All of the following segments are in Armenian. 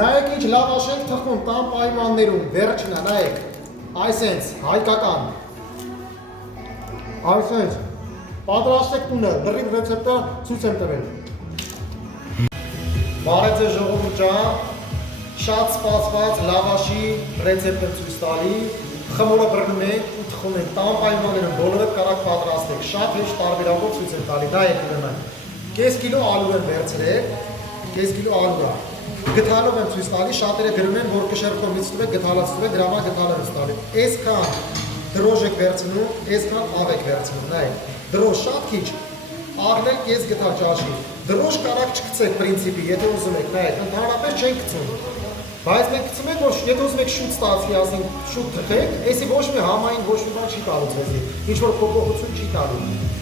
Նայեք ինչ լավաշ ենք թխում տան պայմաններում, վերջն է, նայեք, այսենց, հայկական, այսենց, պատրաստեք տունը, լրիվ ռեցեպտը ցույց եմ տվել։ Բարև ձեզ ժողովուրդ ջան, շատ սպասված լավաշի ռեցեպտ եմ ցույց տալի, խմորը բռնում ենք ու թխում ենք տան պայմաններում, բոլորը կարաք պատրաստեք, շատ հեշտ տարբերակով ցույց եմ տալի, նայեք ուրեմն, կես կիլո ալու եմ վերցրել, կես կիլո ալու է, գթալով եմ ցույց տալի, շատերը գրում են, որ կշեռքով լցնում եք, գթալացնում եք, դրամա գթալ եմ տալի, այսքան դրոժ եք վերցնում, այսքան աղ եք վերցնում, նայեք, դրոժ շատ քիչ, աղն էլ կես գթալ ճաշի, դրոժ կարաք չգցեք պրինցիպի, եթե ուզում եք, նայեք, ընդհանրապես չենք գցում, բայց մենք գցում ենք, որ եթե ուզում եք շուտ ստացվի, ասենք, շուտ թխեք, այսի ոչ մի համային ոչ մի բան չի տալու ձեզի, ինչ-որ փոփոխություն չի տալու,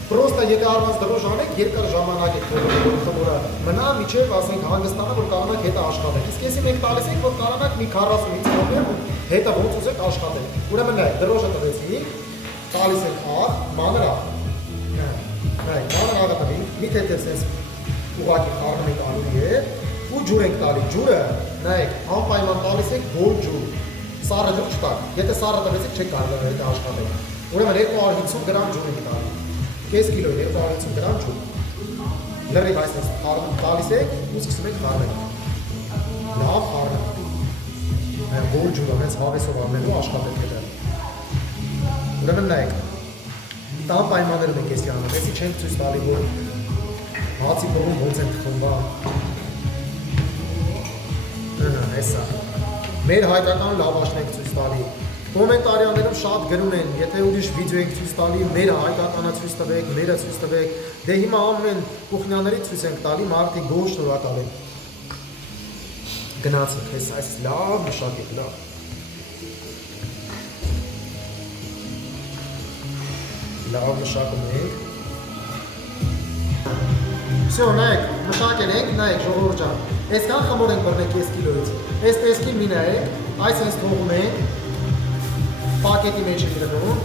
պրոստը եթե արված դրոժ անեք, երկար ժամանակ եք թողնում, որ խմորը մնա, միջև, ասենք, հանգստանա, որ կարողանաք հետը աշխատեք, իսկ եսի մենք տալիս ենք, որ կարողանաք մի 40-ից րոպե հետը ոնց ուզեք աշխատեք, ուրեմն նայեք, դրոժը տվեցի, տալիս ենք աղ, մանր աղ, նայեք, մանր աղը տվի, մի թեթև սենց ուղղակի խառնում ենք ալուի հետ, ու ջուր ենք տալի, ջուրը, նայեք, անպայման տալիս ենք բոլ ջուր, սառը ջուր չտակ, եթե սառը տվեցիք չեք կարող հետը աշխատեք, ուրեմն 250 գրամ ջուր ենք տալի, կես կիլո 250 գրամ ջուր, լրիվ այսպես տալիս եք ու սկսում եք խառնել, լավ խառնել, բոլ ջուրը հենց հավեսով առնելու աշխատեք հետը, ուրեմն նայեք, տան պայմաններում ենք եսի անում, եսի չենք ցույց տալի, որ հացի կողում ոնց են թխում, հեսա, մեր հայկական լավաշն ենք ցույց տալի, կոմենտարիաներում շատ գրում են, եթե ուրիշ վիդեո ենք ցույց տալի, մեր հայկականը ցույց տվեք, մերը ցույց տվեք, դե հիմա ամեն կուխնյաների ցույց ենք տալի, մարդիկ գոհ շնորհակալ են։ Գնացինք, հեսա, այս լավ մշակեք, լավ։ Լավ մշակում ենք։ Всё, նայեք, մշակել ենք, նայեք, ժողովուրդ ջան, այսքան խմոր ենք բռնել կես կիլոից, այս տեսքին մի նայեք, այս հենց թողում ենք, պակետի մեջ ենք դնում,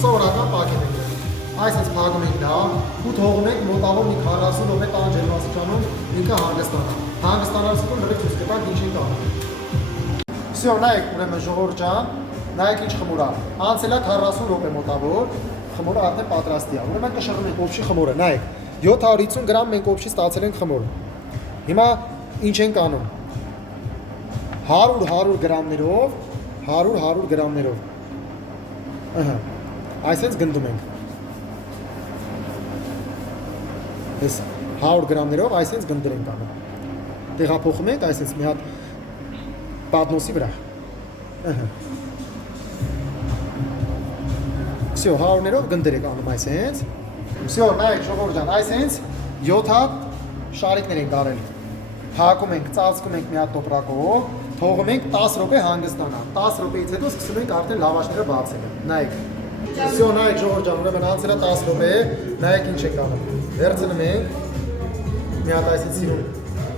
սովորական պակետ ենք դնում, այս հենց փակում ենք լավ, ու թողում ենք մոտավոր մի 40 րոպե տան ջերմաստիճանում ինքը հանգստանա, հանգստանալուց հետո լրիվ ցույց կտանք ինչ ենք անում։ Всё, նայեք, ուրեմն ժողովուրդ ջան, նայեք ինչ խմոր է, անցել է 40 րոպե մոտավոր, խմորը արդեն պատրաստի է, ուրեմն կշռում ենք օբշի խմորը, նայեք, 750 գրամ մենք օբշի ստացել ենք խմոր։ Հիմա ինչ ենք անում։ 100 գրամներով, 100 գրամներով։ Ահա։ Այսպես գնդում ենք։ Այս 100 գրամներով այսպես գնդել ենք անում։ Տեղափոխում ենք այսպես մի հատ պատնոսի վրա։ Ահա։ Всё, 100-ներով գնդել ենք անում այսպես։ Всё, նայեք ժողովուրդ ջան, այսպես 7 հատ շարիկներ ենք արել։ Փակում ենք, ծածկում ենք մի հատ տոպրակով, թողում ենք 10 րոպե հանգստանա։ 10 րոպեից հետո սկսում ենք արդեն լավաշները բացել։ Նայեք։ Всё, նայեք ժողովուրդ ջան, ուրեմն անցել է 10 րոպե, նայեք ինչ ենք անում։ Վերցնում ենք, մի հատ այսպես սիրուն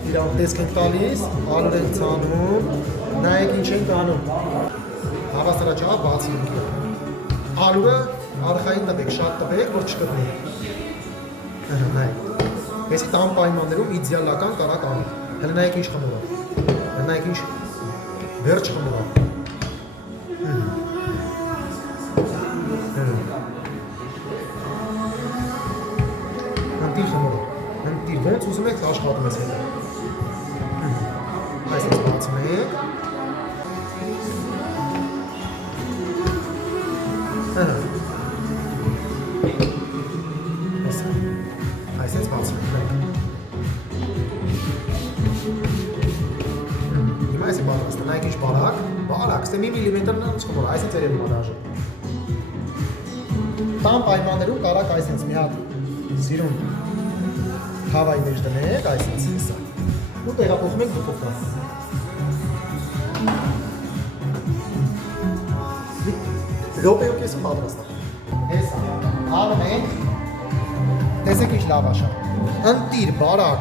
իրան տեսք ենք տալիս, ալուր ենք ցանում, նայեք ինչ ենք անում։ Հավասարաչափ բացում ենք։ Ալուրը արխային տվեք, շատ տվեք, որ չկտրի։ Ահա, նայեք։ Այսի տան պայմաններում իդեալական կարակ անեք։ Հələ նայեք ինչ խմոր է։ Նայեք ինչ վերջ խմոր է։ Անտիր խմոր է։ Անտիր ոնց ուզում եք աշխատում ես հետը։ Այսպես բացում եք։ Ահա։ Այսպես բացում եք։ Հիմա այսի պատրաստ է, նայեք ինչ բարակ, ստե մի միլիմետրն չխմոր, այսպես երևում է դաժը։ Տան պայմաններում կարաք այսպես մի հատ սիրուն թավայի մեջ դնեք, այսպես հեսա։ Ու տեղափոխում եք դուխովկա։ Րոպեով կեսում պատրաստ է։ Հեսա, անում ենք, տեսեք ինչ լավաշ է, ընտիր, բարակ,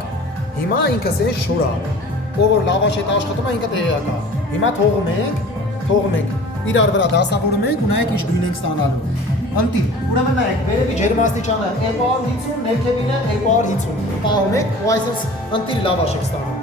հիմա ինքս է շորա, ով որ լավաշ հետ աշխատում է ինքը տեղյակ է, հիմա թողում ենք, իրար վրա դասավորում ենք ու նայեք ինչ գույն ենք ստանալու, ընտիր, ուրեմն նայեք, վերևի ջերմաստիճանը 250, ներքևինը 250, պահում եք ու այսպես ընտիր լավաշ եք ստանում,